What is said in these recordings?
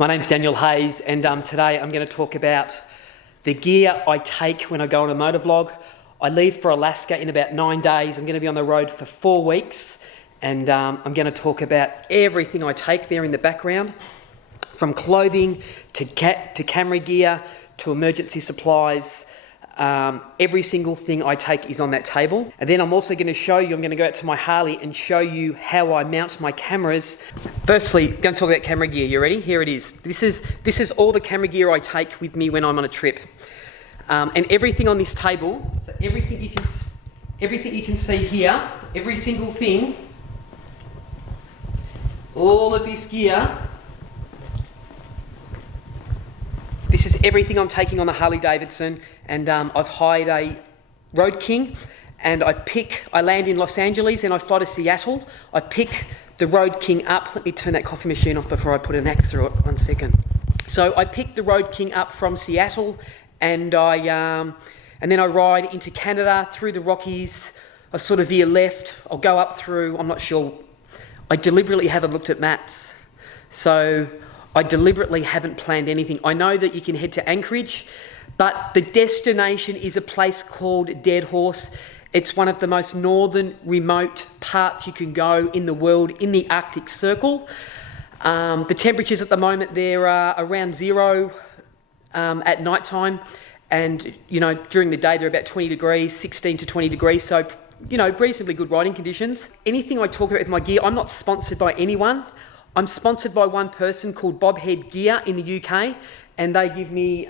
My name's Daniel Hayes, and today I'm going to talk about the gear I take when I go on a motovlog. I leave for Alaska in about 9 days. I'm going to be on the road for 4 weeks, and I'm going to talk about everything I take there in the background, from clothing to camera gear to emergency supplies. Every single thing I take is on that table. And then I'm also going to show you, I'm going to go out to my Harley and show you how I mount my cameras. Firstly, I'm going to talk about camera gear. You ready? Here it is. This is all the camera gear I take with me when I'm on a trip. And everything on this table, so everything you can see here, every single thing, all of this gear, this is everything I'm taking on the Harley Davidson, and I've hired a Road King, and I land in Los Angeles and I fly to Seattle. I pick the Road King up. Let me turn that coffee machine off before I put an axe through it. 1 second. So I pick the Road King up from Seattle, and then I ride into Canada through the Rockies. I sort of veer left. I'll go up through, I'm not sure. I deliberately haven't looked at maps. So I deliberately haven't planned anything. I know that you can head to Anchorage, but the destination is a place called Dead Horse. It's one of the most northern, remote parts you can go in the world, in the Arctic Circle. The temperatures at the moment there are around zero at night time, and during the day they're about 20 degrees, 16 to 20 degrees, so reasonably good riding conditions. Anything I talk about with my gear, I'm not sponsored by anyone. I'm sponsored by one person called Bobhead Gear in the UK, and they give me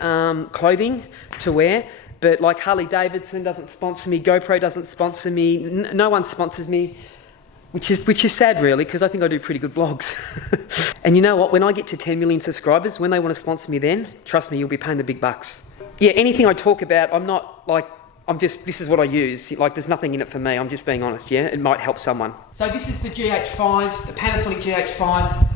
clothing to wear. But like Harley Davidson doesn't sponsor me, GoPro doesn't sponsor me, no one sponsors me, which is sad really, because I think I do pretty good vlogs. And you know what, when I get to 10 million subscribers, when they want to sponsor me then, trust me, you'll be paying the big bucks. Yeah, anything I talk about, this is what I use. Like, there's nothing in it for me. I'm just being honest, yeah? It might help someone. So this is the GH5, the Panasonic GH5.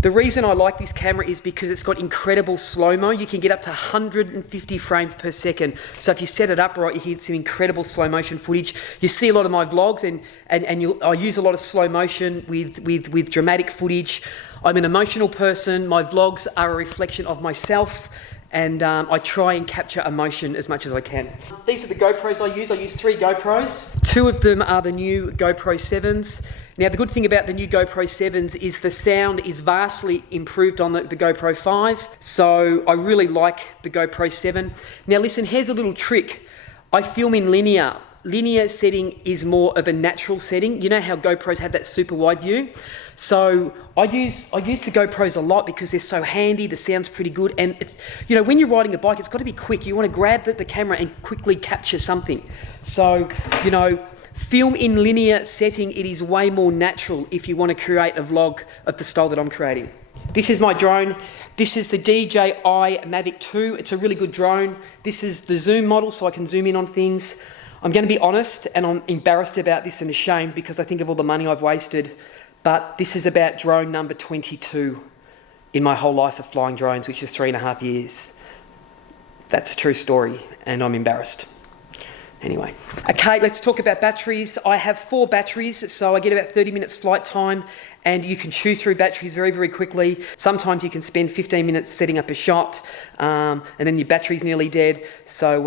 The reason I like this camera is because it's got incredible slow-mo. You can get up to 150 frames per second. So if you set it up right, you get some incredible slow-motion footage. You see a lot of my vlogs, and I use a lot of slow motion with dramatic footage. I'm an emotional person. My vlogs are a reflection of myself, and I try and capture emotion as much as I can. These are the GoPros I use. I use 3 GoPros. 2 of them are the new GoPro 7s. Now, the good thing about the new GoPro 7s is the sound is vastly improved on the GoPro 5. So I really like the GoPro 7. Now listen, here's a little trick. I film in linear. Linear setting is more of a natural setting. You know how GoPros have that super wide view? So I use the GoPros a lot because they're so handy, the sound's pretty good, and it's, when you're riding a bike, it's got to be quick. You want to grab the camera and quickly capture something. So, film in linear setting, it is way more natural if you want to create a vlog of the style that I'm creating. This is my drone. This is the DJI Mavic 2. It's a really good drone. This is the zoom model, so I can zoom in on things. I'm going to be honest, and I'm embarrassed about this and ashamed because I think of all the money I've wasted, but this is about drone number 22 in my whole life of flying drones, which is 3.5 years. That's a true story, and I'm embarrassed. Anyway, okay, let's talk about batteries. I have 4 batteries, so I get about 30 minutes flight time, and you can chew through batteries very, very quickly. Sometimes you can spend 15 minutes setting up a shot, and then your battery's nearly dead. So,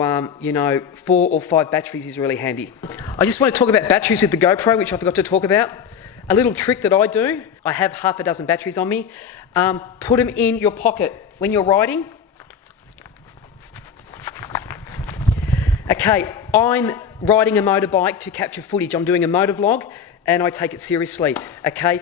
4 or 5 batteries is really handy. I just want to talk about batteries with the GoPro, which I forgot to talk about. A little trick that I do, I have half a dozen batteries on me. Put them in your pocket when you're riding. Okay, I'm riding a motorbike to capture footage. I'm doing a motovlog, and I take it seriously. Okay,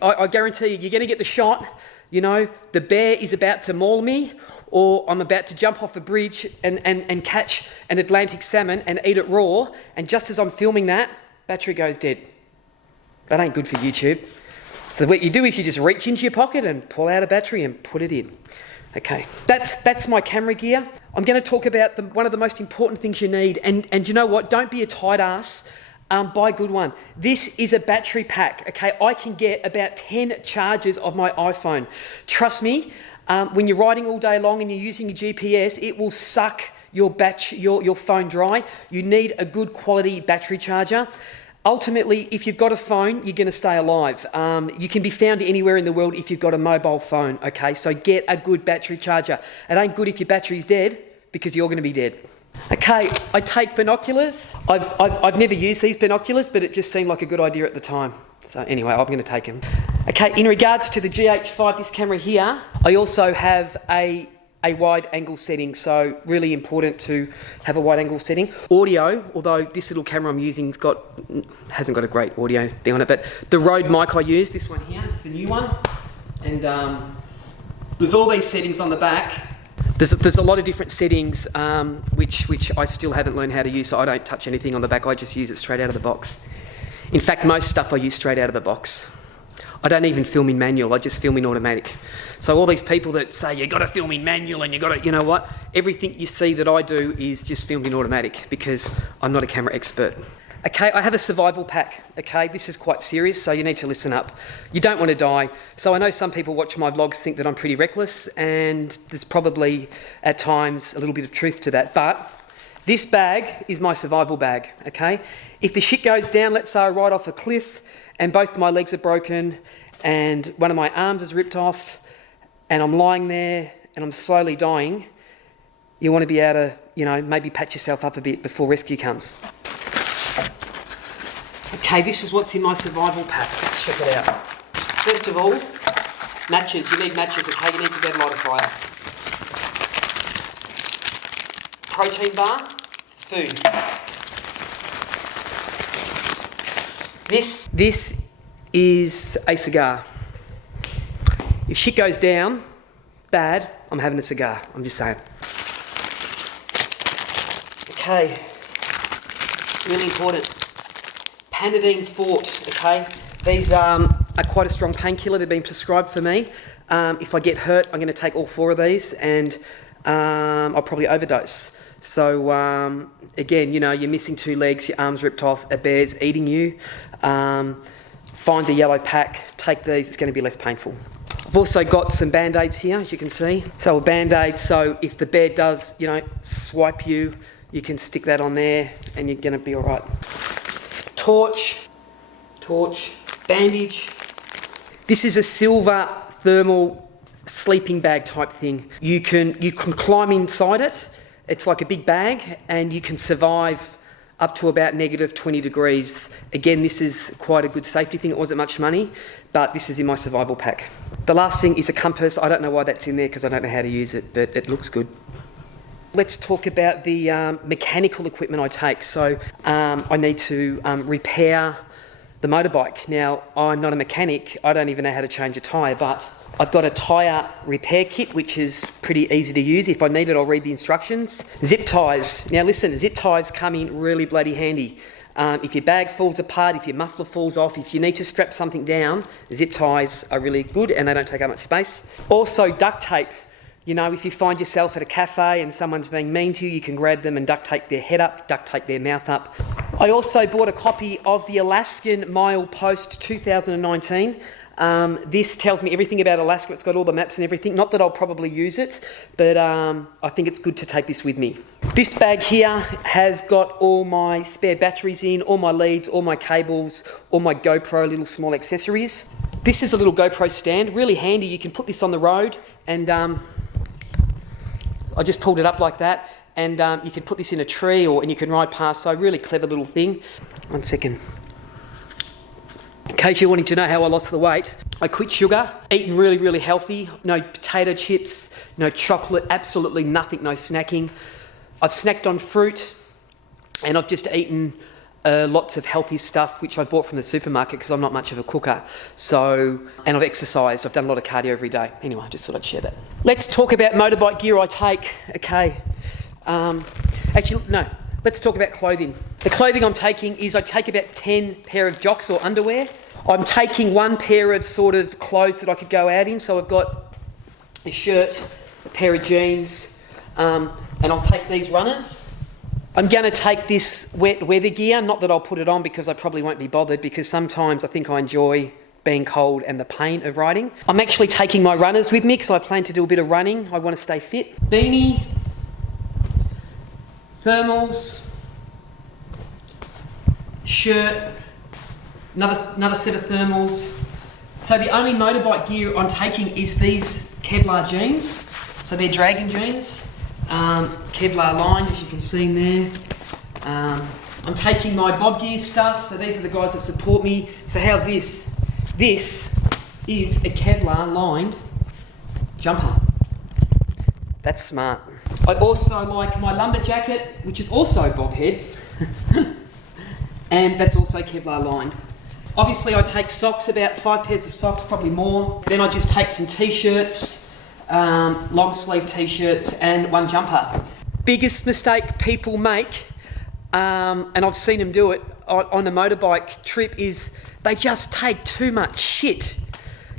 I guarantee you're going to get the shot. The bear is about to maul me, or I'm about to jump off a bridge and catch an Atlantic salmon and eat it raw. And just as I'm filming that, battery goes dead. That ain't good for YouTube. So what you do is you just reach into your pocket and pull out a battery and put it in. Okay, that's my camera gear. I'm going to talk about one of the most important things you need, and you know what? Don't be a tight ass. Buy a good one. This is a battery pack. Okay, I can get about 10 charges of my iPhone. Trust me, when you're riding all day long and you're using your GPS, it will suck your phone dry. You need a good quality battery charger. ultimately, if you've got a phone, you're going to stay alive. You can be found anywhere in the world if you've got a mobile phone, okay? So get a good battery charger. It ain't good if your battery's dead, because you're going to be dead. Okay, I take binoculars. I've never used these binoculars, but it just seemed like a good idea at the time. So anyway, I'm going to take them. Okay, in regards to the GH5, this camera here, I also have a wide angle setting, so really important to have a wide angle setting. Audio, although this little camera I'm using hasn't got a great audio thing on it, but the Rode mic I use, this one here, it's the new one, and there's all these settings on the back. There's a lot of different settings which I still haven't learned how to use, so I don't touch anything on the back, I just use it straight out of the box. In fact, most stuff I use straight out of the box. I don't even film in manual, I just film in automatic. So all these people that say, you got to film in manual and you got to, you know what? Everything you see that I do is just filmed in automatic because I'm not a camera expert. Okay, I have a survival pack, okay? This is quite serious, so you need to listen up. You don't want to die. So I know some people watch my vlogs think that I'm pretty reckless, and there's probably at times a little bit of truth to that, but this bag is my survival bag, okay? If the shit goes down, let's say I ride off a cliff and both my legs are broken and one of my arms is ripped off and I'm lying there and I'm slowly dying, you want to be able to, you know, maybe patch yourself up a bit before rescue comes. Okay, this is what's in my survival pack. Let's check it out. First of all, matches. You need matches, okay? You need to get a light of fire. Protein bar, food. This is a cigar. If shit goes down bad, I'm having a cigar. I'm just saying. Okay, really important. Panadine Fort, okay? These are quite a strong painkiller. They've been prescribed for me. If I get hurt, I'm going to take all 4 of these and I'll probably overdose. So again, you know, you're missing 2 legs, your arm's ripped off, a bear's eating you. Find the yellow pack, take these, it's going to be less painful. I've also got some Band-Aids here, as you can see. So a Band-Aid, so if the bear does, you know, swipe you, you can stick that on there and you're going to be all right. Torch, bandage. This is a silver thermal sleeping bag type thing. You can climb inside it. It's like a big bag and you can survive up to about negative 20 degrees. Again, this is quite a good safety thing. It wasn't much money, but this is in my survival pack. The last thing is a compass. I don't know why that's in there because I don't know how to use it, but it looks good. Let's talk about the mechanical equipment I take. So I need to repair the motorbike. Now, I'm not a mechanic. I don't even know how to change a tyre, but I've got a tyre repair kit, which is pretty easy to use. If I need it, I'll read the instructions. Zip ties. Now listen, zip ties come in really bloody handy. If your bag falls apart, if your muffler falls off, if you need to strap something down, zip ties are really good and they don't take up much space. Also, duct tape. You know, if you find yourself at a cafe and someone's being mean to you, you can grab them and duct tape their head up, duct tape their mouth up. I also bought a copy of the Alaskan Mile Post 2019. This tells me everything about Alaska. It's got all the maps and everything. Not that I'll probably use it, but I think it's good to take this with me. This bag here has got all my spare batteries in, all my leads, all my cables, all my GoPro little small accessories. This is a little GoPro stand, really handy. You can put this on the road and I just pulled it up like that, and you can put this in a tree and you can ride past, so really clever little thing. 1 second. In case you're wanting to know how I lost the weight, I quit sugar, eating really, really healthy, no potato chips, no chocolate, absolutely nothing, no snacking. I've snacked on fruit and I've just eaten lots of healthy stuff, which I bought from the supermarket because I'm not much of a cooker. So, and I've exercised. I've done a lot of cardio every day. Anyway, I just thought I'd share that. Let's talk about motorbike gear I take. Okay. Actually, no. Let's talk about clothing. The clothing I'm taking is I take about 10 pair of jocks or underwear. I'm taking 1 pair of sort of clothes that I could go out in. So I've got a shirt, a pair of jeans, and I'll take these runners. I'm going to take this wet weather gear, not that I'll put it on because I probably won't be bothered, because sometimes I think I enjoy being cold and the pain of riding. I'm actually taking my runners with me because I plan to do a bit of running. I want to stay fit. Beanie, thermals, shirt, another set of thermals. So the only motorbike gear I'm taking is these Kevlar jeans. So they're Dragon jeans, Kevlar lined, as you can see in there. I'm taking my Bob Gear stuff, so these are the guys that support me. So how's this? This is a Kevlar lined jumper. That's smart. I also like my lumber jacket, which is also bob head, and that's also Kevlar lined. Obviously I take socks, about 5 pairs of socks, probably more. Then I just take some t-shirts, long sleeve t-shirts and one jumper. Biggest mistake people make, and I've seen them do it on a motorbike trip, is they just take too much shit.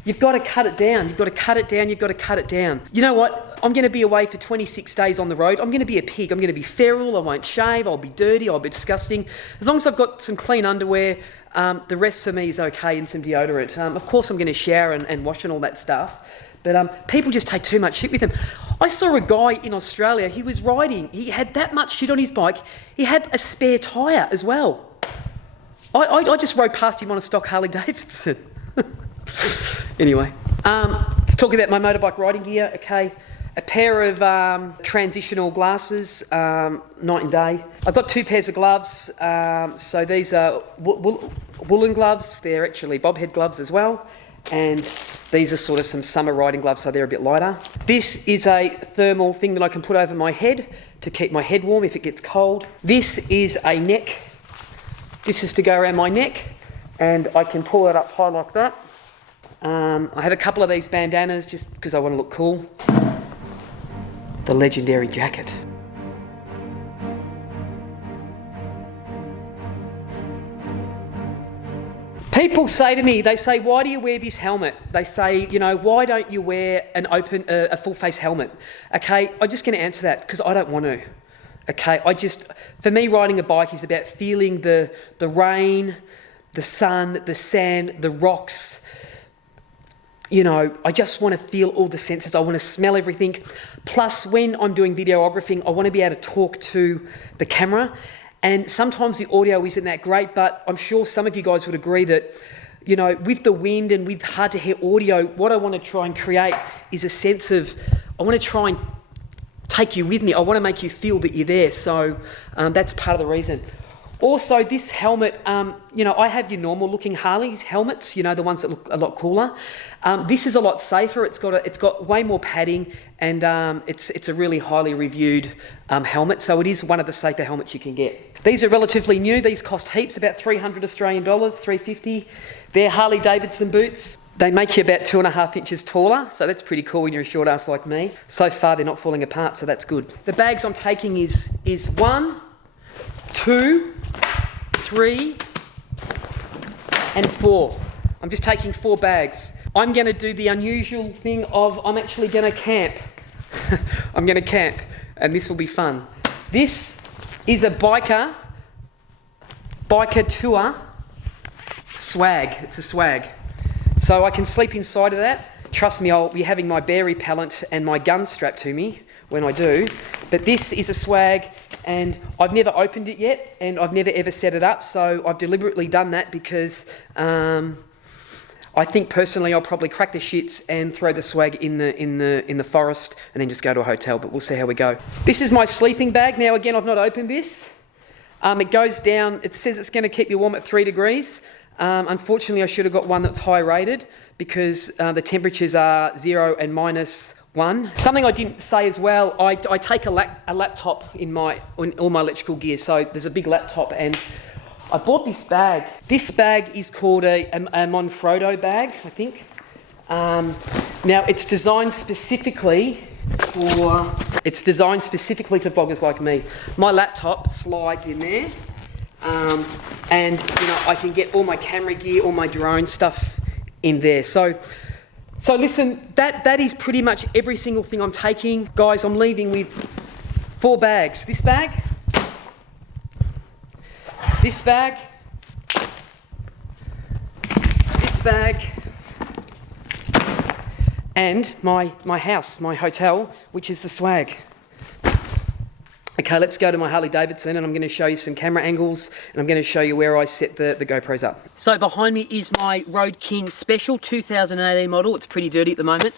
You've got to cut it down, you've got to cut it down, you've got to cut it down. You know what? I'm going to be away for 26 days on the road. I'm going to be a pig. I'm going to be feral. I won't shave. I'll be dirty. I'll be disgusting. As long as I've got some clean underwear, the rest for me is okay, and some deodorant. Of course, I'm going to shower and wash and all that stuff. But people just take too much shit with them. I saw a guy in Australia, he was riding. He had that much shit on his bike. He had a spare tyre as well. I just rode past him on a stock Harley Davidson. Anyway, let's talk about my motorbike riding gear. Okay, a pair of transitional glasses, night and day. I've got 2 pairs of gloves. So these are woolen gloves. They're actually bobhead gloves as well. And these are sort of some summer riding gloves, so they're a bit lighter. This is a thermal thing that I can put over my head to keep my head warm if it gets cold. This is a neck. This is to go around my neck, and I can pull it up high like that. I have a couple of these bandanas just because I want to look cool. The legendary jacket. People say to me, they say, why do you wear this helmet? They say, you know, why don't you wear a full face helmet? Okay, I'm just going to answer that because I don't want to. Okay, for me, riding a bike is about feeling the rain, the sun, the sand, the rocks. You know, I just want to feel all the senses. I want to smell everything. Plus, when I'm doing videographing, I want to be able to talk to the camera. And sometimes the audio isn't that great, but I'm sure some of you guys would agree that, you know, with the wind and with hard to hear audio, what I want to try and create is a sense of, I want to try and take you with me. I want to make you feel that you're there. So that's part of the reason. Also, this helmet, you know, I have your normal looking Harley's helmets, you know, the ones that look a lot cooler. This is a lot safer. It's got way more padding, and it's a really highly reviewed helmet. So it is one of the safer helmets you can get. These are relatively new. These cost heaps, about 300 Australian dollars, 350. They're Harley Davidson boots. They make you about 2.5 inches taller, so that's pretty cool when you're a short ass like me. So far, they're not falling apart, so that's good. The bags I'm taking is 1, 2, 3, and 4. I'm just taking 4 bags. I'm going to do the unusual thing of I'm actually going to camp. I'm going to camp, and this will be fun. This is a biker tour swag. It's a swag. So I can sleep inside of that. Trust me, I'll be having my bear repellent and my gun strapped to me when I do. But this is a swag, and I've never opened it yet, and I've never ever set it up. So I've deliberately done that because I think personally I'll probably crack the shits and throw the swag in the forest and then just go to a hotel. But we'll see how we go. This is my sleeping bag. Now again, I've not opened this. It goes down. It says it's going to keep you warm at 3 degrees. Unfortunately, I should have got one that's high rated because the temperatures are 0 and -1. Something I didn't say as well, I take a laptop in all my electrical gear. So there's a big laptop, and I bought this bag. This bag is called a Manfrotto bag, I think. Now it's designed specifically for vloggers like me. My laptop slides in there. And you know, I can get all my camera gear, all my drone stuff in there. So listen, that is pretty much every single thing I'm taking. Guys, I'm leaving with 4 bags. This bag, this bag, this bag, and my house, my hotel, which is the swag. Okay. Okay, let's go to my Harley Davidson and I'm going to show you some camera angles and I'm going to show you where I set the GoPros up. So behind me is my Road King Special 2018 model. It's pretty dirty at the moment,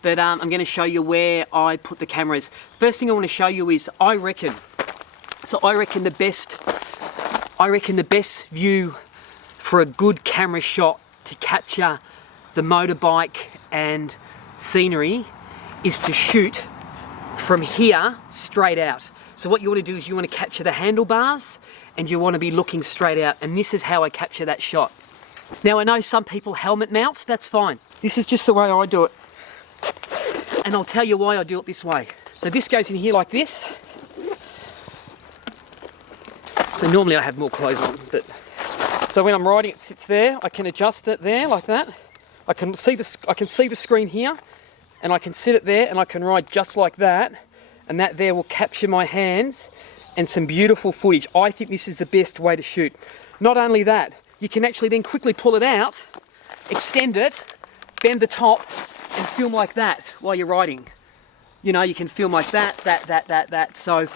but I'm going to show you where I put the cameras. First thing I want to show you is I reckon the best view for a good camera shot to capture the motorbike and scenery is to shoot from here straight out. So what you want to do is you want to capture the handlebars and you want to be looking straight out, and this is how I capture that shot. Now I know some people helmet mount, that's fine. This is just the way I do it. And I'll tell you why I do it this way. So this goes in here like this. So normally I have more clothes on, but so when I'm riding it sits there, I can adjust it there like that. I can see the screen here, and I can sit it there and I can ride just like that, and that there will capture my hands and some beautiful footage. I think this is the best way to shoot. Not only that, you can actually then quickly pull it out, extend it, bend the top and film like that while you're riding. You know, you can film like that. So,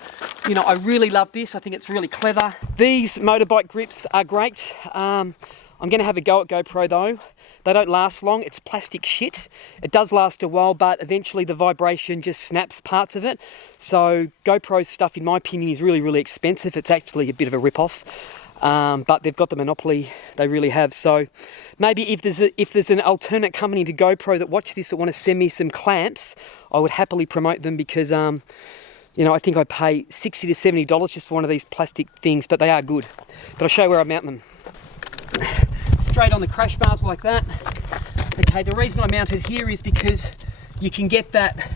you know, I really love this. I think it's really clever. These motorbike grips are great. I'm going to have a go at GoPro though. They don't last long. It's plastic shit. It does last a while, but eventually the vibration just snaps parts of it. So GoPro stuff, in my opinion, is really, really expensive. It's actually a bit of a rip-off. But they've got the monopoly. They really have. So maybe if there's an alternate company to GoPro that watch this that want to send me some clamps, I would happily promote them because, you know, I think I pay $60 to $70 just for one of these plastic things, but they are good. But I'll show you where I mount them. Straight on the crash bars like that. Okay, the reason I mount it here is because you can get that,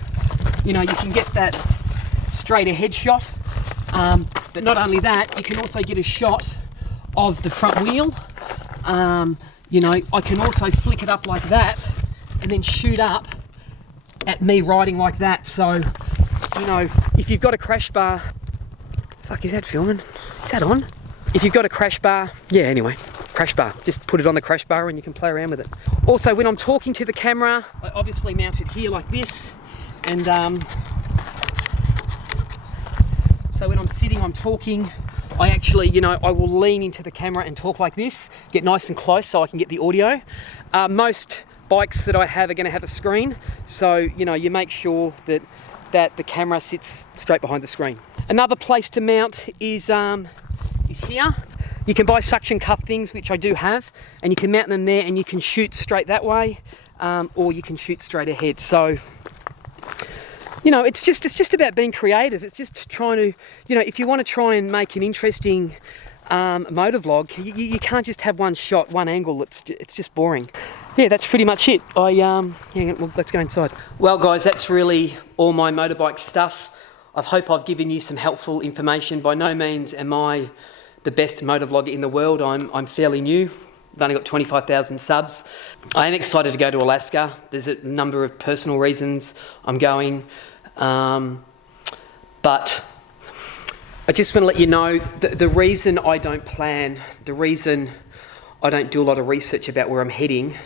you know, you can get that straight ahead shot. But not only that, you can also get a shot of the front wheel. You know, I can also flick it up like that and then shoot up at me riding like that. So, you know, if you've got a crash bar, fuck, is that filming? Is that on? If you've got a crash bar, yeah, anyway, crash bar, just put it on the crash bar and you can play around with it. Also, when I'm talking to the camera, I obviously mount it here like this, and so when I'm sitting, I'm talking, I actually, you know, I will lean into the camera and talk like this, get nice and close so I can get the audio. Most bikes that I have are going to have a screen, so, you know, you make sure that the camera sits straight behind the screen. Another place to mount is here. You can buy suction cup things, which I do have, and you can mount them there and you can shoot straight that way, or you can shoot straight ahead. So, you know, it's just about being creative. It's just trying to, you know, if you want to try and make an interesting motor vlog, you can't just have one shot, one angle. It's just boring. Yeah, that's pretty much it. Yeah, well, let's go inside. Well, guys, that's really all my motorbike stuff. I hope I've given you some helpful information. By no means am I the best motor vlogger in the world. I'm fairly new. I've only got 25,000 subs. I am excited to go to Alaska. There's a number of personal reasons I'm going. But I just want to let you know the reason I don't plan, the reason I don't do a lot of research about where I'm heading.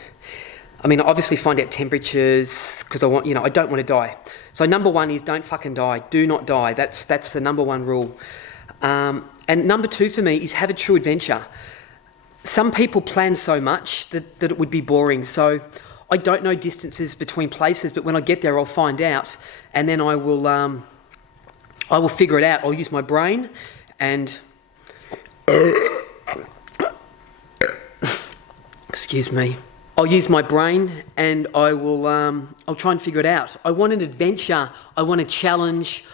I mean, I obviously find out temperatures because I want, you know, I don't want to die. So number one is don't fucking die. Do not die. That's the number one rule. And number two for me is have a true adventure. Some people plan so much that it would be boring. So I don't know distances between places, but when I get there, I'll find out, and then I will figure it out. I'll use my brain and excuse me. I'll use my brain and I'll try and figure it out. I want an adventure. I want a challenge.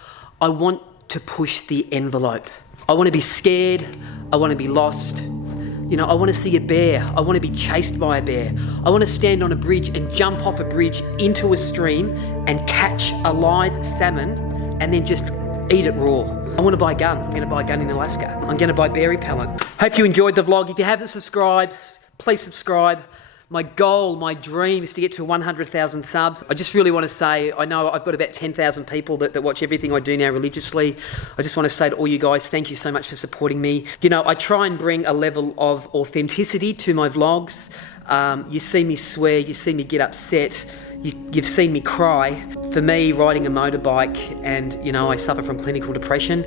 I want to push the envelope. I want to be scared. I want to be lost. You know, I want to see a bear. I want to be chased by a bear. I want to stand on a bridge and jump off a bridge into a stream and catch a live salmon and then just eat it raw. I want to buy a gun. I'm going to buy a gun in Alaska. I'm going to buy berry repellent. Hope you enjoyed the vlog. If you haven't subscribed, please subscribe. My goal, my dream is to get to 100,000 subs. I just really want to say, I know I've got about 10,000 people that watch everything I do now religiously. I just want to say to all you guys, thank you so much for supporting me. You know, I try and bring a level of authenticity to my vlogs. You see me swear, you see me get upset, you've seen me cry. For me, riding a motorbike, and I suffer from clinical depression,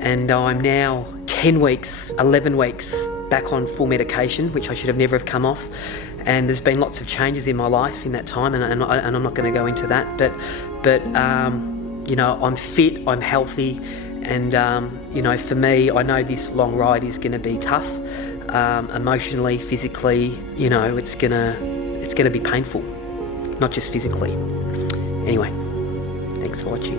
and I'm now 10 weeks, 11 weeks back on full medication, which I should have never have come off. And there's been lots of changes in my life in that time, and I'm not going to go into that. But I'm fit, I'm healthy, and for me, I know this long ride is going to be tough, emotionally, physically. It's gonna be painful, not just physically. Anyway, thanks for watching.